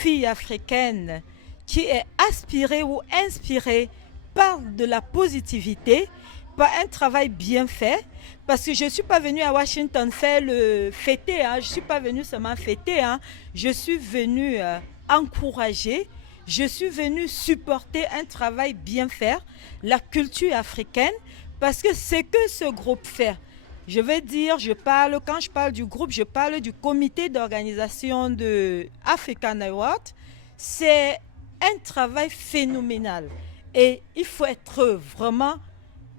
fille africaine qui est aspirée ou inspirée par de la positivité, par un travail bien fait, parce que je ne suis pas venue à Washington faire le fêter, hein. Je ne suis pas venue seulement fêter, hein. Je suis venue encourager, je suis venue supporter un travail bien fait, la culture africaine, parce que c'est que ce groupe fait. Je veux dire, quand je parle du groupe, je parle du comité d'organisation de African Award. C'est un travail phénoménal. Et il faut être vraiment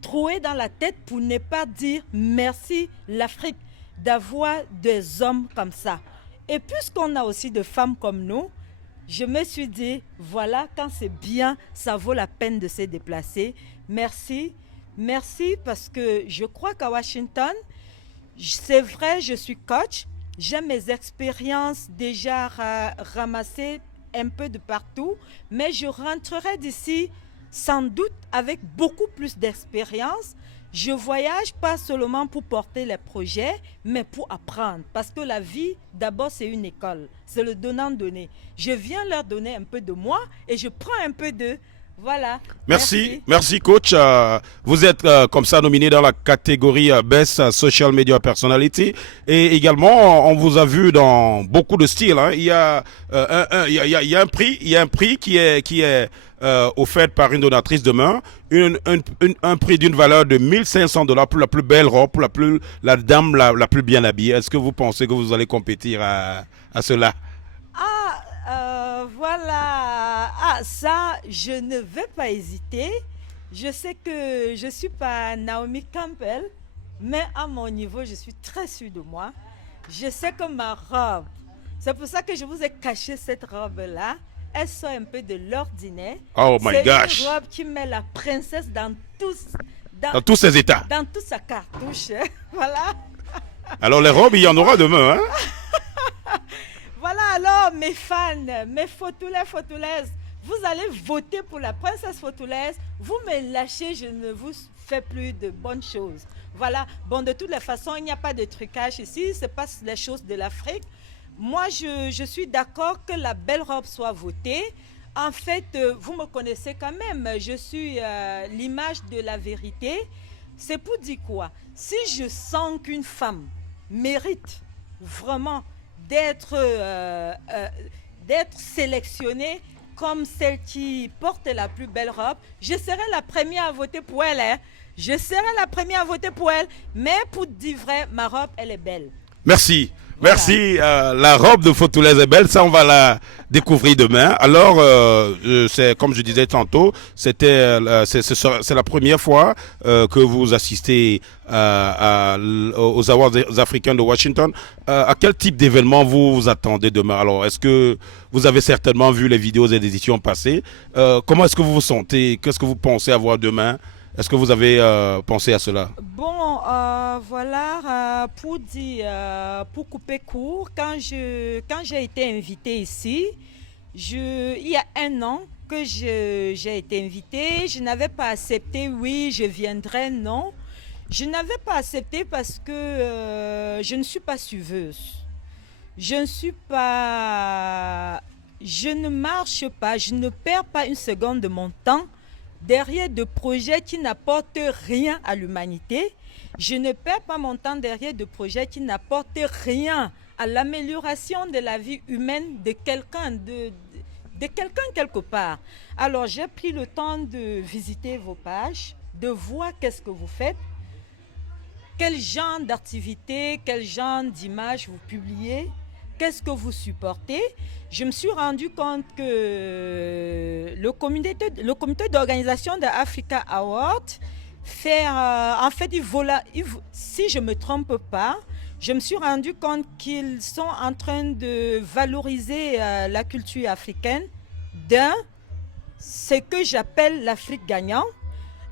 troué dans la tête pour ne pas dire merci l'Afrique d'avoir des hommes comme ça. Et puisqu'on a aussi des femmes comme nous, je me suis dit, voilà, quand c'est bien, ça vaut la peine de se déplacer. Merci, merci parce que je crois qu'à Washington, c'est vrai, je suis coach, j'ai mes expériences déjà ramassées un peu de partout, mais je rentrerai d'ici sans doute avec beaucoup plus d'expérience. Je voyage pas seulement pour porter les projets, mais pour apprendre. Parce que la vie, d'abord, c'est une école. C'est le donnant-donner. Je viens leur donner un peu de moi et je prends un peu d'eux. Voilà. Merci, Merci. merci coach. Vous êtes comme ça nominé dans la catégorie Best Social Media Personality et également on vous a vu dans beaucoup de styles. Hein. Il y a il y a un prix, il y a un prix qui est offert par une donatrice demain, un prix d'une valeur de 1 500 $ pour la plus belle robe, pour la dame la plus bien habillée. Est-ce que vous pensez que vous allez compétir à cela? Ah, voilà. Ah, ça, je ne vais pas hésiter. Je sais que je ne suis pas Naomi Campbell, mais à mon niveau, je suis très sûre de moi. Je sais que ma robe, c'est pour ça que je vous ai caché cette robe-là. Elle sort un peu de l'ordinaire. Oh my C'est une gosh! robe qui met la princesse dans, Dans tous ces états. dans toute sa cartouche. Voilà. Alors les robes, il y en aura demain, hein? Voilà alors mes fans, mes photoulais, photoulaises, vous allez voter pour la princesse photoulaise, vous me lâchez, je ne vous fais plus de bonnes choses. Voilà, bon de toutes les façons, il n'y a pas de trucage ici, c'est pas les choses de l'Afrique. Moi, je suis d'accord que la belle robe soit votée. En fait, vous me connaissez quand même, je suis l'image de la vérité. C'est pour dire quoi? Si je sens qu'une femme mérite vraiment d'être d'être sélectionnée comme celle qui porte la plus belle robe, je serai la première à voter pour elle. Hein. Je serai la première à voter pour elle. Mais pour dire vrai, ma robe, elle est belle. Merci. Voilà. Merci. La robe de Photolaise est belle. Ça, on va la découvrir demain. Alors, c'est comme je disais tantôt, c'est la première fois que vous assistez aux Awards africains de Washington. À quel type d'événement vous vous attendez demain? Alors, est-ce que vous avez certainement vu les vidéos et éditions passées? Comment est-ce que vous vous sentez? Qu'est-ce que vous pensez avoir demain? Est-ce que vous avez pensé à cela? Bon, voilà, pour couper court, quand j'ai été invitée ici, il y a un an que j'ai été invitée, je n'avais pas accepté, oui, je viendrai, non. Je n'avais pas accepté parce que je ne suis pas suiveuse. Je ne suis pas... Je ne marche pas, je ne perds pas une seconde de mon temps derrière de projets qui n'apportent rien à l'humanité. Je ne perds pas mon temps derrière de projets qui n'apportent rien à l'amélioration de la vie humaine de quelqu'un quelque part. Alors j'ai pris le temps de visiter vos pages, de voir qu'est-ce que vous faites, quel genre d'activité, quel genre d'image vous publiez, qu'est-ce que vous supportez. Je me suis rendu compte que le comité d'organisation de Africa Award fait, en fait, si je ne me trompe pas, je me suis rendu compte qu'ils sont en train de valoriser la culture africaine d'un, ce que j'appelle l'Afrique gagnante.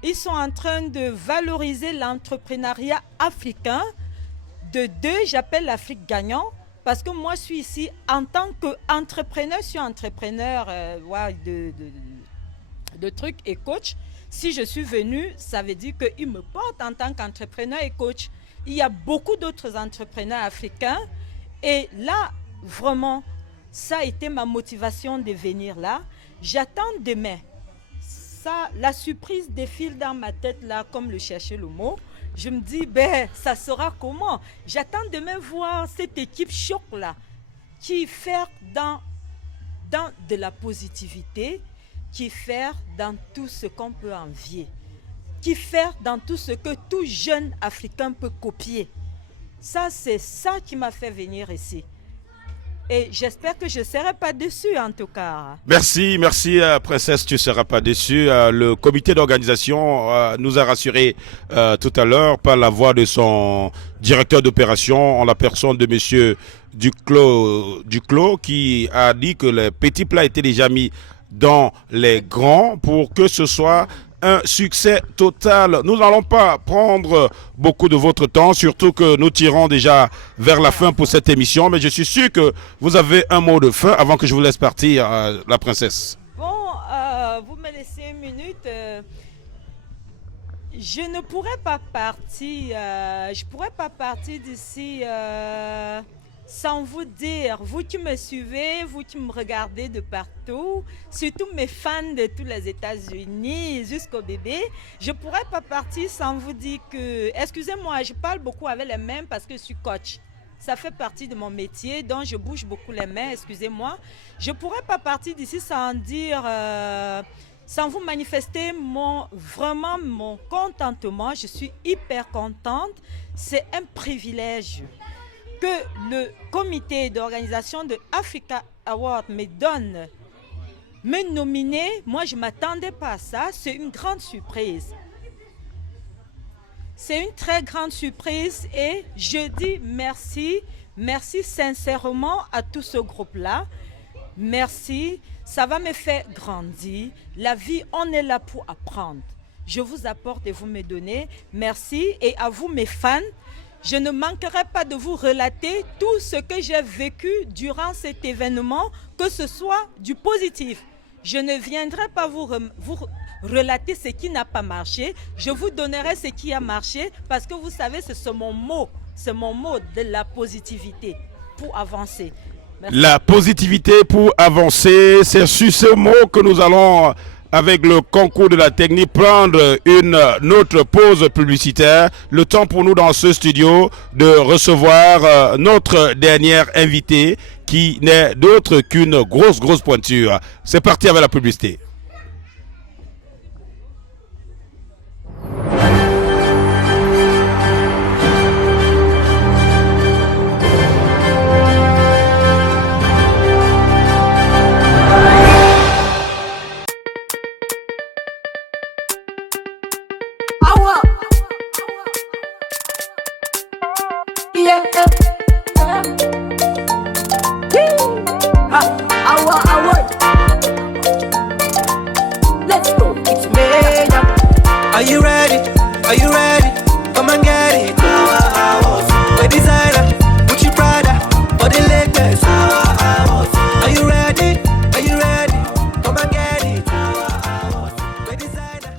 Ils sont en train de valoriser l'entrepreneuriat africain. De deux, j'appelle l'Afrique gagnant parce que moi, je suis ici en tant qu'entrepreneur. Je suis entrepreneur ouais, de trucs et coach. Si je suis venu, ça veut dire qu'il me porte en tant qu'entrepreneur et coach. Il y a beaucoup d'autres entrepreneurs africains. Et là, vraiment, Ça a été ma motivation de venir là. J'attends demain. Ça, la surprise défile dans ma tête là, comme le chercher le mot. Je me dis, ça sera comment? J'attends demain voir cette équipe choc là, qui fait dans de la positivité, qui fait dans tout ce qu'on peut envier, qui fait dans tout ce que tout jeune Africain peut copier. Ça, c'est ça qui m'a fait venir ici. Et j'espère que je ne serai pas déçue en tout cas. Merci, merci Princesse, tu ne seras pas déçue. Le comité d'organisation nous a rassuré tout à l'heure par la voix de son directeur d'opération en la personne de monsieur Duclos qui a dit que les petits plats étaient déjà mis dans les grands pour que ce soit un succès total. Nous n'allons pas prendre beaucoup de votre temps, surtout que nous tirons déjà vers la fin pour cette émission, mais je suis sûr que vous avez un mot de fin avant que je vous laisse partir, la princesse. Bon, vous me laissez une minute. Je ne pourrais pas partir, d'ici sans vous dire, vous qui me suivez, vous qui me regardez de partout, surtout mes fans de tous les États-Unis jusqu'au bébé, je ne pourrais pas partir sans vous dire que, excusez-moi, je parle beaucoup avec les mains parce que je suis coach. Ça fait partie de mon métier, donc je bouge beaucoup les mains, excusez-moi. Je ne pourrais pas partir d'ici sans dire, sans vous manifester vraiment mon contentement. Je suis hyper contente, c'est un privilège que le comité d'organisation de Africa Award me donne, me nominer. Moi, je ne m'attendais pas à ça. C'est une grande surprise. C'est une très grande surprise et je dis merci. Merci sincèrement à tout ce groupe-là. Merci. Ça va me faire grandir. La vie, on est là pour apprendre. Je vous apporte et vous me donnez. Merci. Et à vous, mes fans, je ne manquerai pas de vous relater tout ce que j'ai vécu durant cet événement, que ce soit du positif. Je ne viendrai pas vous relater ce qui n'a pas marché. Je vous donnerai ce qui a marché parce que vous savez, c'est mon mot de la positivité pour avancer. Merci. La positivité pour avancer, c'est sur ce mot que nous allons, avec le concours de la technique, prendre une autre pause publicitaire. Le temps pour nous dans ce studio de recevoir notre dernière invitée qui n'est d'autre qu'une grosse pointure. C'est parti avec la publicité. Are you ready? Are you ready? Come and get it. The designer, Gucci Prada, or the latest. Are you ready? Are you ready? Come and get it. The designer.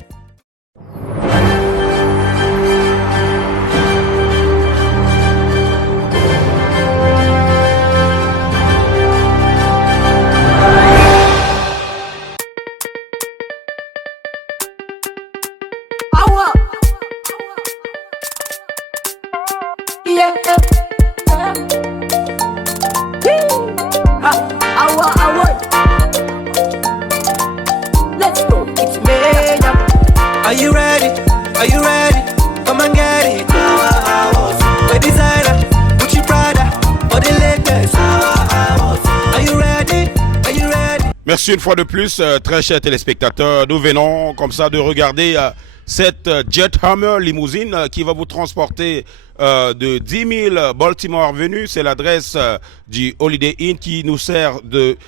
Are you ready? Are you ready? Come and get it. The designer, Gucci Prada, or the latest. Are you ready? Are you ready? Merci une fois de plus, très chers téléspectateurs. Nous venons comme ça de regarder cette Jet Hammer limousine qui va vous transporter de 10 000 Baltimore Avenue. C'est l'adresse du Holiday Inn qui nous sert du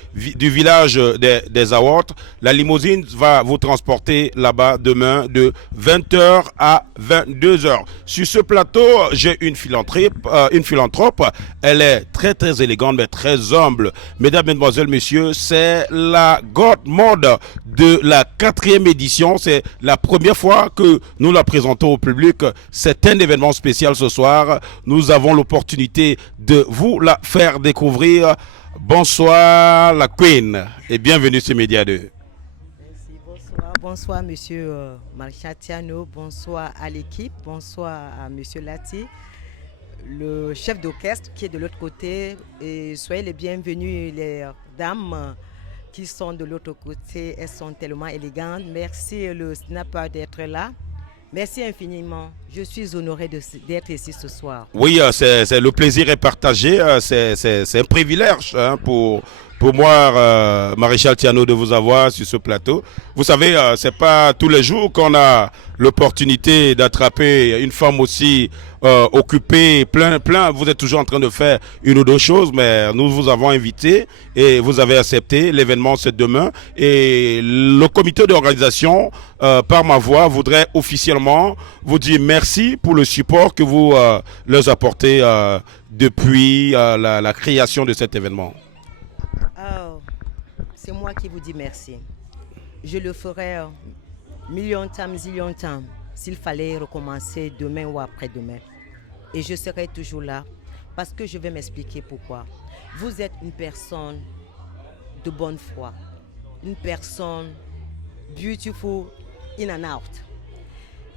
village des Awards. La limousine va vous transporter là-bas demain de 20h à 22h. Sur ce plateau, j'ai une philanthrope. Elle est très élégante mais très humble. Mesdames, mesdemoiselles, messieurs, c'est la godmother de la 4e édition. C'est la première fois que nous la présentons au public. C'est un événement spécial ce soir. Nous avons l'opportunité de vous la faire découvrir. Bonsoir la Queen et bienvenue sur Média 2. Merci, bonsoir. Bonsoir Monsieur Maréchal Thiano, bonsoir à l'équipe, bonsoir à Monsieur Lati, le chef d'orchestre qui est de l'autre côté. Et soyez les bienvenus les dames qui sont de l'autre côté, elles sont tellement élégantes. Merci le snapper d'être là. Merci infiniment. Je suis honoré d'être ici ce soir. Oui, c'est le plaisir est partagé. C'est un privilège pour moi, Maréchal Thiano, de vous avoir sur ce plateau. Vous savez, c'est pas tous les jours qu'on a l'opportunité d'attraper une femme aussi occupée, plein. Vous êtes toujours en train de faire une ou deux choses, mais nous vous avons invité et vous avez accepté. L'événement, c'est demain. Et le comité d'organisation, par ma voix, voudrait officiellement vous dire merci pour le support que vous leur apportez depuis la création de cet événement. Oh, c'est moi qui vous dis merci. Je le ferai millions de temps, zillions de temps, s'il fallait recommencer demain ou après-demain. Et je serai toujours là parce que je vais m'expliquer pourquoi. Vous êtes une personne de bonne foi, une personne beautiful in and out.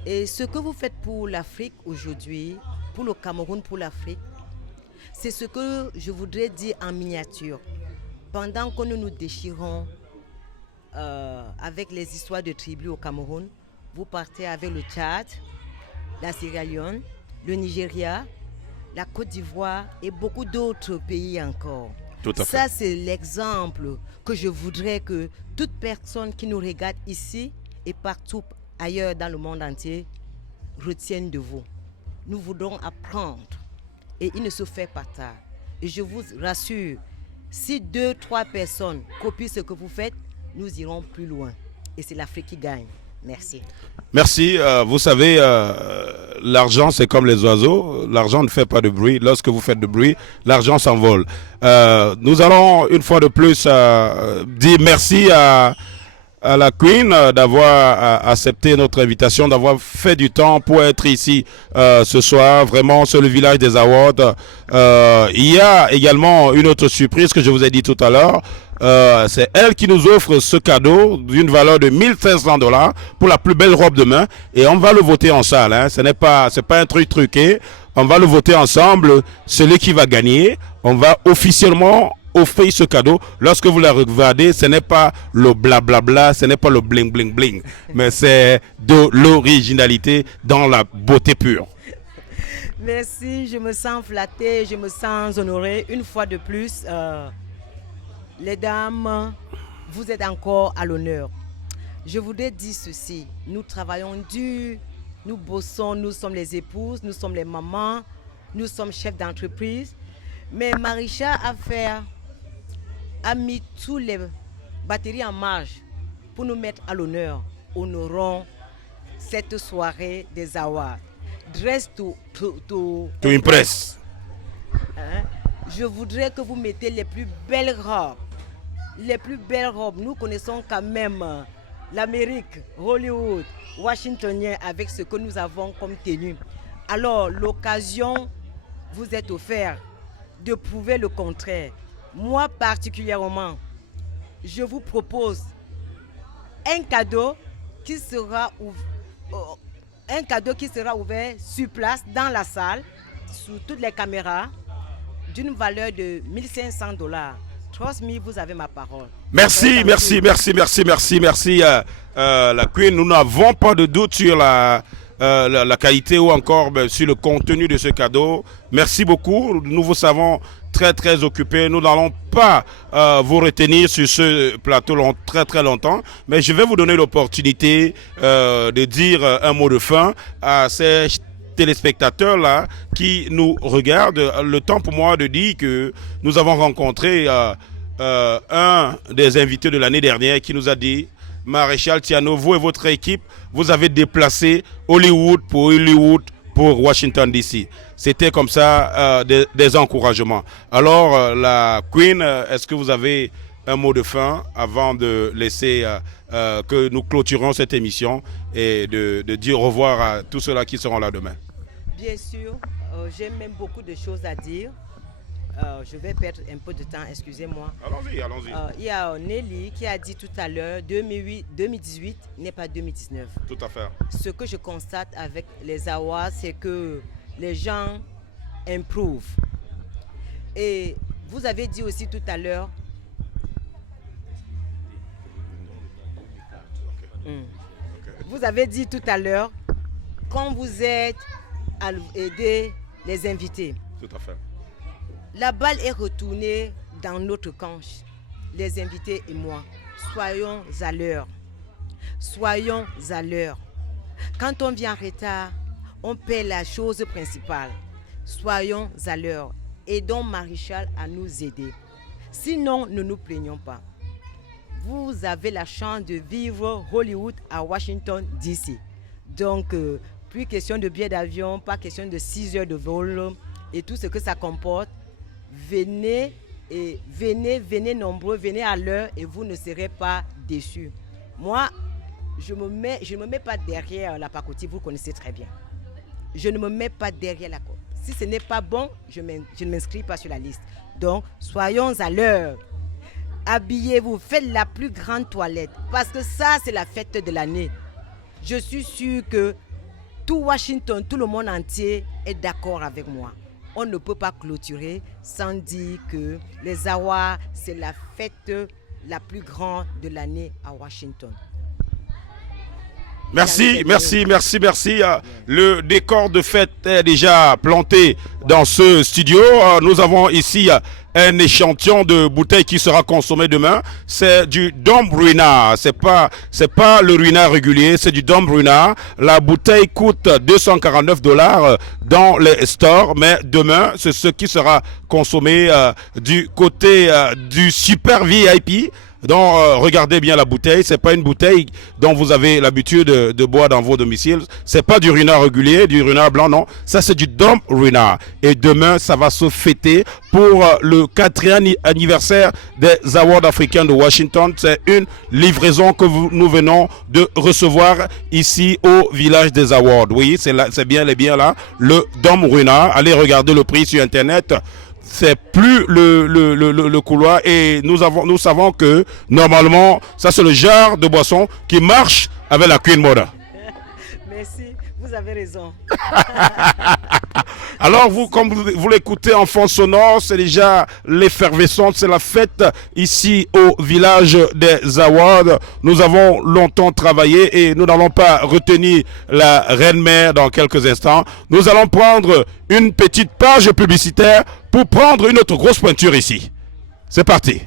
Et ce que vous faites pour l'Afrique aujourd'hui, pour le Cameroun, pour l'Afrique, c'est ce que je voudrais dire en miniature. Pendant que nous nous déchirons avec les histoires de tribus au Cameroun, vous partez avec le Tchad, la Sierra Leone, le Nigeria, la Côte d'Ivoire et beaucoup d'autres pays encore. Tout à fait. Ça, c'est l'exemple que je voudrais que toute personne qui nous regarde ici et partout ailleurs dans le monde entier retienne de vous. Nous voudrons apprendre et il ne se fait pas tard. Et je vous rassure, si 2-3 personnes copient ce que vous faites, nous irons plus loin. Et c'est l'Afrique qui gagne. Merci. Merci. Vous savez, l'argent, c'est comme les oiseaux. L'argent ne fait pas de bruit. Lorsque vous faites de bruit, l'argent s'envole. Nous allons une fois de plus dire merci à la Queen d'avoir accepté notre invitation, d'avoir fait du temps pour être ici ce soir. Vraiment, sur le village des Awards. Il y a également une autre surprise que je vous ai dit tout à l'heure. C'est elle qui nous offre ce cadeau d'une valeur de $1 500 pour la plus belle robe de main. Et on va le voter en salle. Hein. C'est pas un truc truqué. On va le voter ensemble. Celui qui va gagner, on va officiellement offrir ce cadeau. Lorsque vous la regardez, ce n'est pas le blablabla, ce n'est pas le bling bling bling, mais c'est de l'originalité dans la beauté pure. Merci, je me sens flattée, je me sens honorée. Une fois de plus, les dames, vous êtes encore à l'honneur. Je voudrais dire ceci, nous travaillons dur, nous bossons, nous sommes les épouses, nous sommes les mamans, nous sommes chefs d'entreprise. Mais Maréchal a mis tous les batteries en marche pour nous mettre à l'honneur. Honorons cette soirée des awards. Dress to impress. Hein? Je voudrais que vous mettez les plus belles robes. Les plus belles robes. Nous connaissons quand même l'Amérique, Hollywood, Washingtonien avec ce que nous avons comme tenue. Alors, l'occasion vous est offerte de prouver le contraire. Moi particulièrement, je vous propose un cadeau qui sera ouvert sur place dans la salle, sous toutes les caméras, d'une valeur de $1 500. Trust me, vous avez ma parole. Merci. La Queen, nous n'avons pas de doute sur la qualité ou encore sur le contenu de ce cadeau. Merci beaucoup. Nous vous savons très occupés. Nous n'allons pas vous retenir sur ce plateau très longtemps. Mais je vais vous donner l'opportunité de dire un mot de fin à ces téléspectateurs-là qui nous regardent. Le temps pour moi de dire que nous avons rencontré un des invités de l'année dernière qui nous a dit: Maréchal Thiano, vous et votre équipe, vous avez déplacé Hollywood pour Washington DC. C'était comme ça des encouragements. Alors, la Queen, est-ce que vous avez un mot de fin avant de laisser que nous clôturons cette émission et de dire au revoir à tous ceux-là qui seront là demain. Bien sûr, j'ai même beaucoup de choses à dire. Je vais perdre un peu de temps, excusez-moi. Allons-y, allons-y. Il y a Nelly qui a dit tout à l'heure 2018 n'est pas 2019. Tout à fait. Ce que je constate avec les awards, c'est que les gens impruvent. Et vous avez dit aussi tout à l'heure, vous avez dit tout à l'heure, quand vous êtes à aider les invités, Tout à fait. la balle est retournée dans notre camp, les invités et moi. Soyons à l'heure. Soyons à l'heure. Quand on vient en retard, on perd la chose principale. Soyons à l'heure. Aidons Maréchal à nous aider. Sinon, ne nous plaignons pas. Vous avez la chance de vivre Hollywood à Washington, D.C. Donc, plus question de billets d'avion, pas question de 6 heures de vol et tout ce que ça comporte. Venez nombreux, venez à l'heure et vous ne serez pas déçus. Moi, je ne me mets pas derrière la pacotille, vous connaissez très bien. Je ne me mets pas derrière la côte. Si ce n'est pas bon, je ne m'inscris pas sur la liste. Donc, soyons à l'heure. Habillez-vous, faites la plus grande toilette parce que ça, c'est la fête de l'année. Je suis sûr que tout Washington, tout le monde entier est d'accord avec moi. On ne peut pas clôturer sans dire que les awards, c'est la fête la plus grande de l'année à Washington. Merci. Le décor de fête est déjà planté dans ce studio. Nous avons ici un échantillon de bouteille qui sera consommé demain. C'est du Dom Ruina. C'est pas le Ruina régulier, c'est du Dom Ruina. La bouteille coûte $249 dans les stores, mais demain, c'est ce qui sera consommé du côté du super VIP. Donc, regardez bien la bouteille. C'est pas une bouteille dont vous avez l'habitude de boire dans vos domiciles. C'est pas du Ruina régulier, du Ruina blanc, non. Ça, c'est du Dom Ruina. Et demain, ça va se fêter pour le 4e anniversaire des Awards africains de Washington. C'est une livraison que nous venons de recevoir ici au village des Awards. Oui, c'est bien là. Le Dom Ruina. Allez regarder le prix sur Internet. C'est plus le couloir et nous savons que normalement ça c'est le genre de boisson qui marche avec la Queen Mode. Merci, vous avez raison. Alors vous, comme vous l'écoutez en fond sonore, c'est déjà l'effervescence, c'est la fête ici au village des Awards. Nous avons longtemps travaillé et nous n'allons pas retenir la reine-mère dans quelques instants. Nous allons prendre une petite page publicitaire pour prendre une autre grosse pointure ici. C'est parti.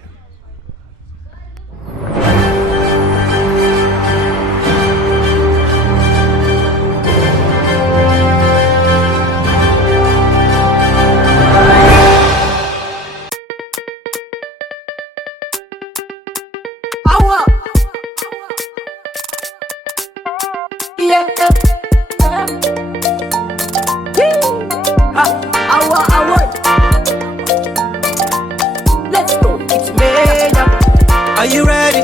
Are you ready?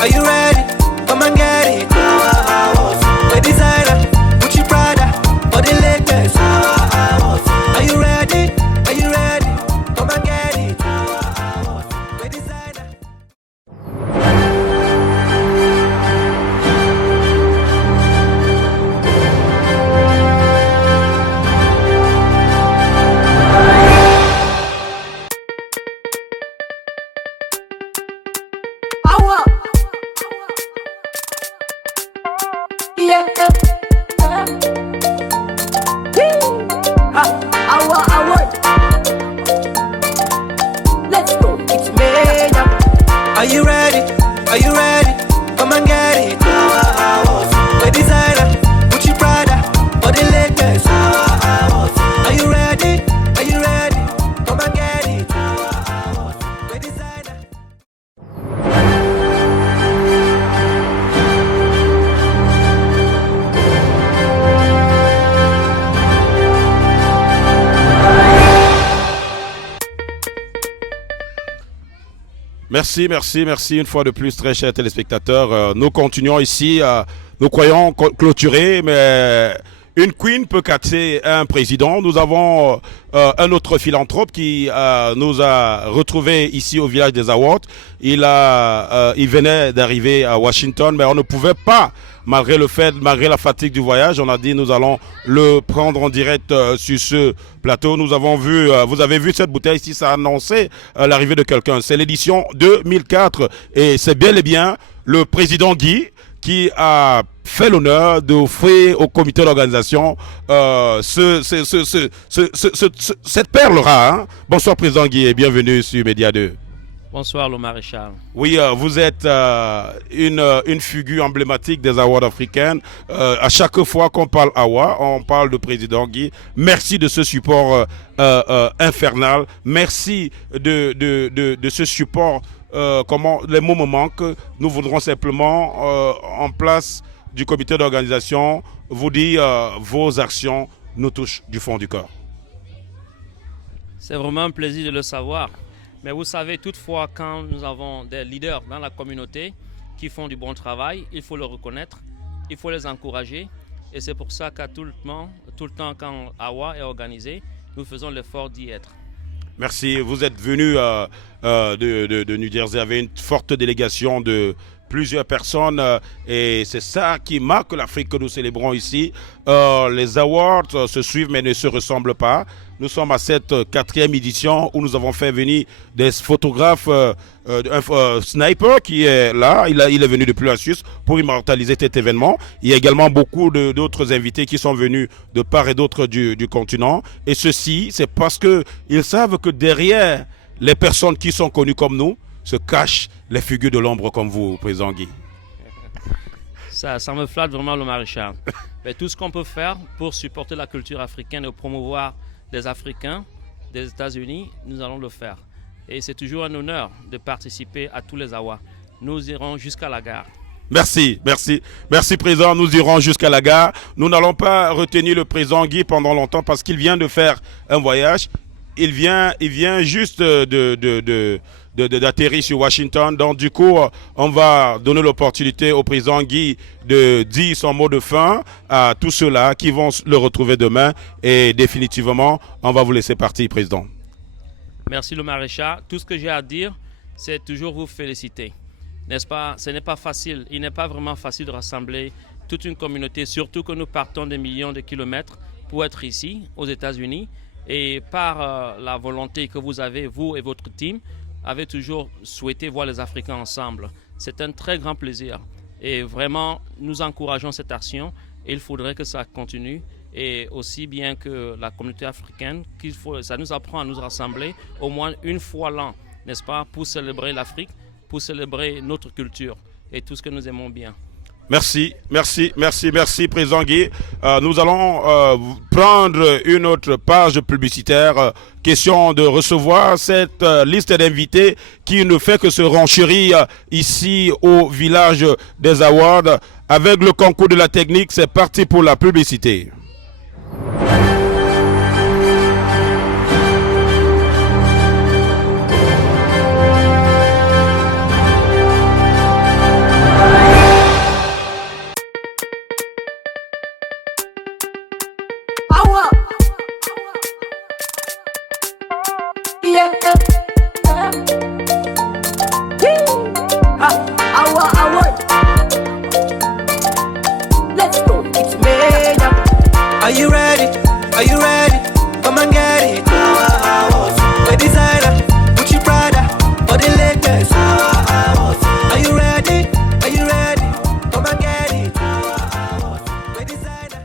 Are you ready? Come and get it. The designer, Gucci Prada, or the latest. Are you ready? Are you ready? Come and get it. The designer. Are you ready? Are you ready? Come and get it. The designer, Gucci Prada, or the latest. Are you ready? Are you ready? Come and get it. The designer. Merci, merci, merci une fois de plus, très chers téléspectateurs. Nous continuons ici, nous croyons clôturer, mais une queen peut casser un président. Nous avons un autre philanthrope qui nous a retrouvés ici au village des Awards. Il venait d'arriver à Washington, mais on ne pouvait pas, malgré la fatigue du voyage, on a dit nous allons le prendre en direct sur ce plateau. Nous avons vu, vous avez vu cette bouteille ici, ça annonçait l'arrivée de quelqu'un. C'est l'édition 2004 et c'est bel et bien le président Guy qui a fait l'honneur d'offrir au comité d'organisation cette perle rare. Hein. Bonsoir président Guy et bienvenue sur Média 2. Bonsoir le maréchal. Oui, vous êtes une figure emblématique des Awards africaines. À chaque fois qu'on parle Awa, on parle de président Guy. Merci de ce support infernal. Merci de ce support. Les mots me manquent. Nous voudrons simplement, en place du comité d'organisation, vous dire vos actions nous touchent du fond du cœur. C'est vraiment un plaisir de le savoir. Mais vous savez, toutefois, quand nous avons des leaders dans la communauté qui font du bon travail, il faut le reconnaître, il faut les encourager. Et c'est pour ça qu'à tout le temps, quand Awa est organisé, nous faisons l'effort d'y être. Merci. Vous êtes venu de New Jersey avec une forte délégation de plusieurs personnes et c'est ça qui marque l'Afrique que nous célébrons ici. Les awards se suivent mais ne se ressemblent pas. Nous sommes à cette 4e édition où nous avons fait venir des photographes, un sniper qui est là, il est venu depuis la Suisse pour immortaliser cet événement. Il y a également beaucoup d'autres invités qui sont venus de part et d'autre du continent. Et ceci, c'est parce qu'ils savent que derrière les personnes qui sont connues comme nous, se cachent les figures de l'ombre comme vous, président Guy. Ça me flatte vraiment le maréchal. Mais tout ce qu'on peut faire pour supporter la culture africaine et promouvoir les Africains des États-Unis, nous allons le faire. Et c'est toujours un honneur de participer à tous les Awards. Nous irons jusqu'à la gare. Merci, merci. Merci, président. Nous irons jusqu'à la gare. Nous n'allons pas retenir le président Guy pendant longtemps parce qu'il vient de faire un voyage. Il vient juste d'atterrir sur Washington. Donc, du coup, on va donner l'opportunité au président Guy de dire son mot de fin à tous ceux-là qui vont le retrouver demain. Et définitivement, on va vous laisser partir, président. Merci, le maréchal. Tout ce que j'ai à dire, c'est toujours vous féliciter. N'est-ce pas? Ce n'est pas facile. Il n'est pas vraiment facile de rassembler toute une communauté, surtout que nous partons des millions de kilomètres pour être ici, aux États-Unis. Et par la volonté que vous avez, vous et votre team, avez toujours souhaité voir les Africains ensemble. C'est un très grand plaisir. Et vraiment, nous encourageons cette action et il faudrait que ça continue. Et aussi bien que la communauté africaine, ça nous apprend à nous rassembler au moins une fois l'an, n'est-ce pas, pour célébrer l'Afrique, pour célébrer notre culture et tout ce que nous aimons bien. Merci, merci, merci, merci, président Guy. Nous allons prendre une autre page publicitaire. Question de recevoir cette liste d'invités qui ne fait que se renchérir ici au village des Awards. Avec le concours de la technique, c'est parti pour la publicité. Are you ready? Are you ready? Come and get it. The designer, Gucci Prada, or the latest. Are you ready? Are you ready? Come and get it. The designer.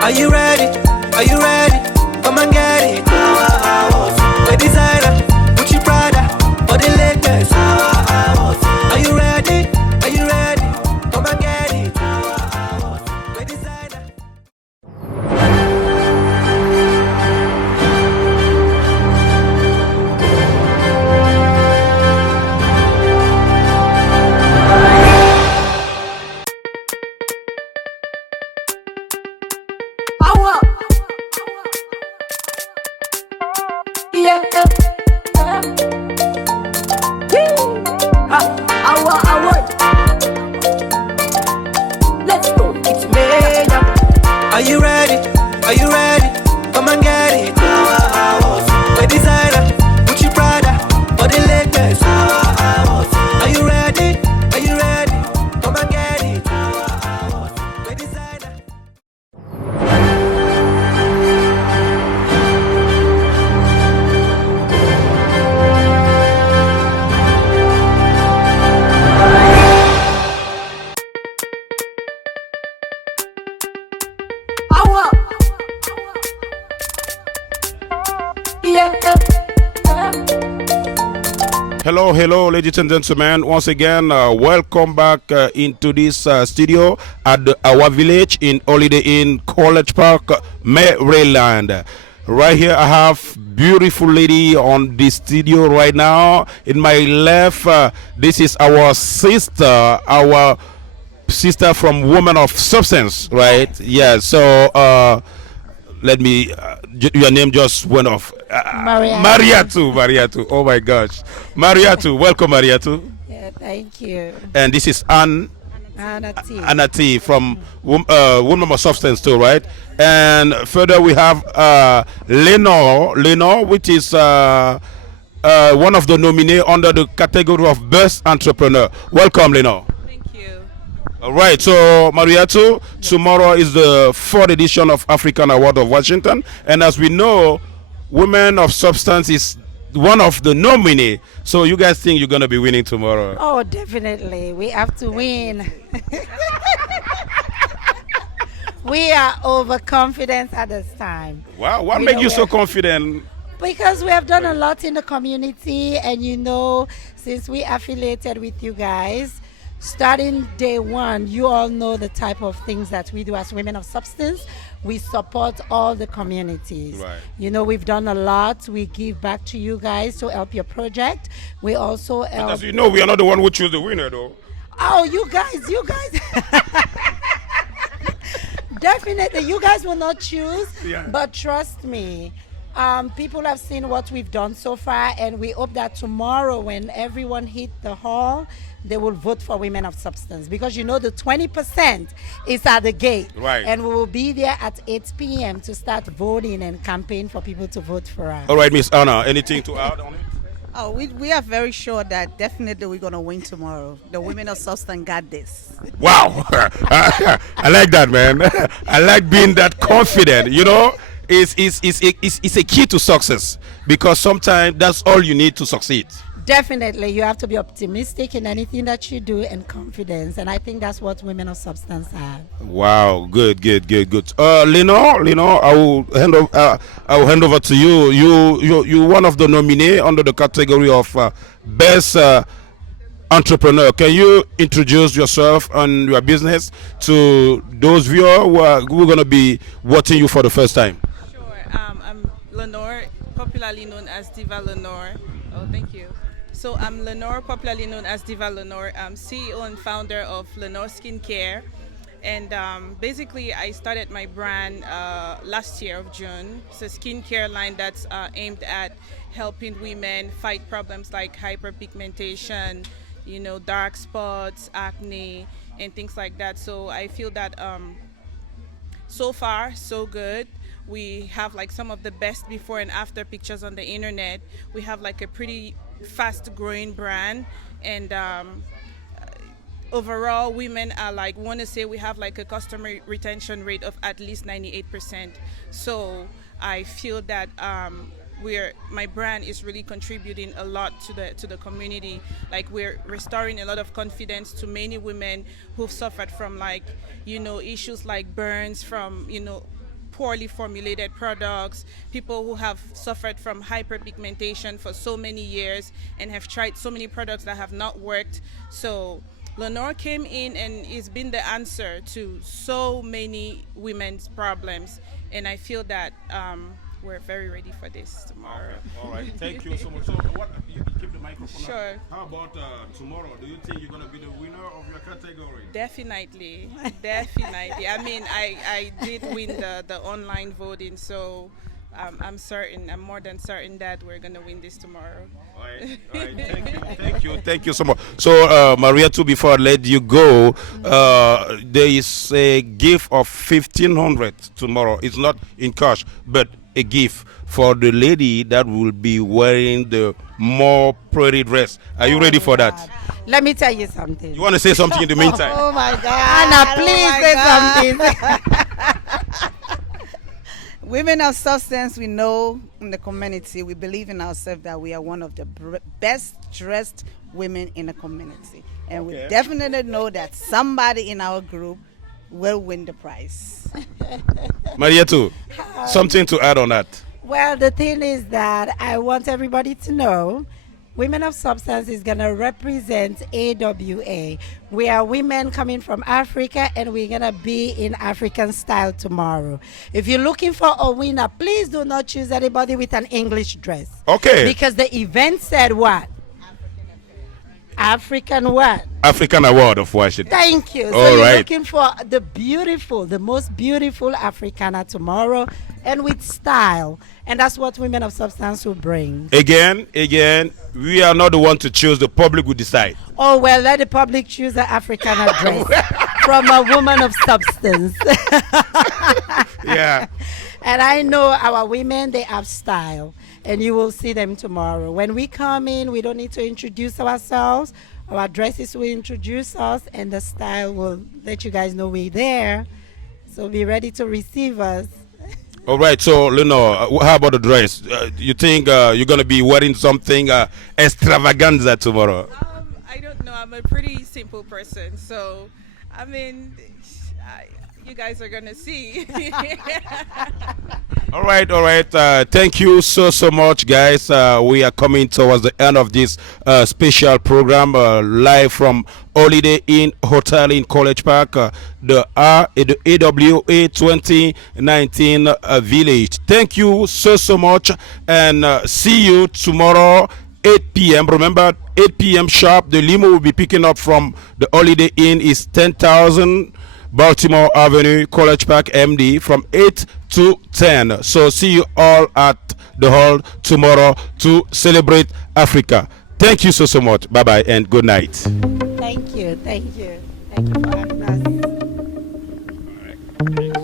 Are you ready? Are you ready? Come and get it. The designer, Gucci Prada, or the latest. Hello, hello, ladies and gentlemen. Once again, welcome back into this studio at our village in Holiday Inn, College Park, Maryland. Right here, I have beautiful lady on the studio right now. In my left, this is our sister from Women of Substance, right? Yeah. So let me. Your name just went off. Mariatu. Oh my gosh, Mariatu. Welcome, Mariatu. Yeah, thank you. And this is Anna T from Women of Substance too, right? And further we have Lenore, which is one of the nominees under the category of Best Entrepreneur. Welcome, Lenore. Thank you. All right, so Mariatu, tomorrow is the 4th edition of African Award of Washington, and as we know, Women of Substance is one of the nominee. So you guys think you're gonna be winning tomorrow? Oh, definitely. We have to win. We are overconfident at this time. Wow, what makes you so confident? Because we have done a lot in the community, and since we affiliated with you guys, starting day one, you all know the type of things that we do as Women of Substance. We support all the communities. Right. We've done a lot. We give back to you guys to help your project. We also help. But as you know, we are not the one who choose the winner, though. Oh, you guys. Definitely, you guys will not choose, but trust me, people have seen what we've done so far, and we hope that tomorrow when everyone hit the hall, they will vote for Women of Substance, because the 20% is at the gate, right? And we will be there at 8 p.m. to start voting and campaign for people to vote for us. All right, Miss Anna, anything to add on it? Oh, we are very sure that definitely we're going to win tomorrow. The Women of Substance got this. Wow. I like that, man. I like being that confident. It's a key to success, because sometimes that's all you need to succeed. Definitely, you have to be optimistic in anything that you do, and confidence, and I think that's what Women of Substance have. Wow, good. Lenore, I will hand over to you. You one of the nominees under the category of Best Entrepreneur. Can you introduce yourself and your business to those viewers who are going to be watching you for the first time? Sure. I'm Lenore, popularly known as Diva Lenore. Oh, thank you. So I'm Lenore, popularly known as Diva Lenore. I'm CEO and founder of Lenore Skincare. And basically, I started my brand last year of June. It's a skincare line that's aimed at helping women fight problems like hyperpigmentation, dark spots, acne, and things like that. So I feel that so far, so good. We have some of the best before and after pictures on the internet. We have a pretty fast growing brand, and overall women are want to say we have a customer retention rate of at least 98%. So I feel that my brand is really contributing a lot to the community. We're restoring a lot of confidence to many women who've suffered from issues like burns from poorly formulated products, people who have suffered from hyperpigmentation for so many years and have tried so many products that have not worked. So Lenore came in and has been the answer to so many women's problems, and I feel that we're very ready for this tomorrow. All right. Thank you so much. So you keep the microphone Sure. up. How about tomorrow? Do you think you're going to be the winner of your category? Definitely. I mean, I did win the online voting, so I'm certain, I'm more than certain that we're going to win this tomorrow. All right. Thank you so much. So, Mariatu, before I let you go, there is a gift of 1,500 tomorrow. It's not in cash, but a gift for the lady that will be wearing the more pretty dress. Are you ready for that? Let me tell you something. You want to say something in the meantime? Oh my God. Anna, please say something. Women of Substance, we know in the community, we believe in ourselves that we are one of the best dressed women in the community. And we definitely know that somebody in our group will win the prize. Mariatu, something to add on that? Well, the thing is that I want everybody to know Women of Substance is going to represent AWA. We are women coming from Africa, and we're going to be in African style tomorrow. If you're looking for a winner, please do not choose anybody with an English dress. Okay. Because the event said what? African what? African Award of Washington. Thank you. So All you're right. looking for the most beautiful Africana tomorrow, and with style. And that's what Women of Substance will bring. Again, we are not the one to choose. The public will decide. Oh, well, let the public choose an Africana dress from a woman of substance. Yeah. And I know our women, they have style. And you will see them tomorrow. When we come in, we don't need to introduce ourselves. Our dresses will introduce us, and the style will let you guys know we're there. So be ready to receive us. All right. So, Leno, how about the dress? You think you're going to be wearing something extravaganza tomorrow? I don't know. I'm a pretty simple person. So, I mean, you guys are going to see. All right. Thank you so much, guys. We are coming towards the end of this special program live from Holiday Inn Hotel in College Park, the AWA 2019 Village. Thank you so much, and see you tomorrow 8 p.m. Remember, 8 p.m. sharp. The limo will be picking up from the Holiday Inn is 10,000 Baltimore Avenue, College Park, MD, from 8 to 10. So see you all at the hall tomorrow to celebrate Africa. Thank you so much. Bye-bye and good night. Thank you for having us. All right.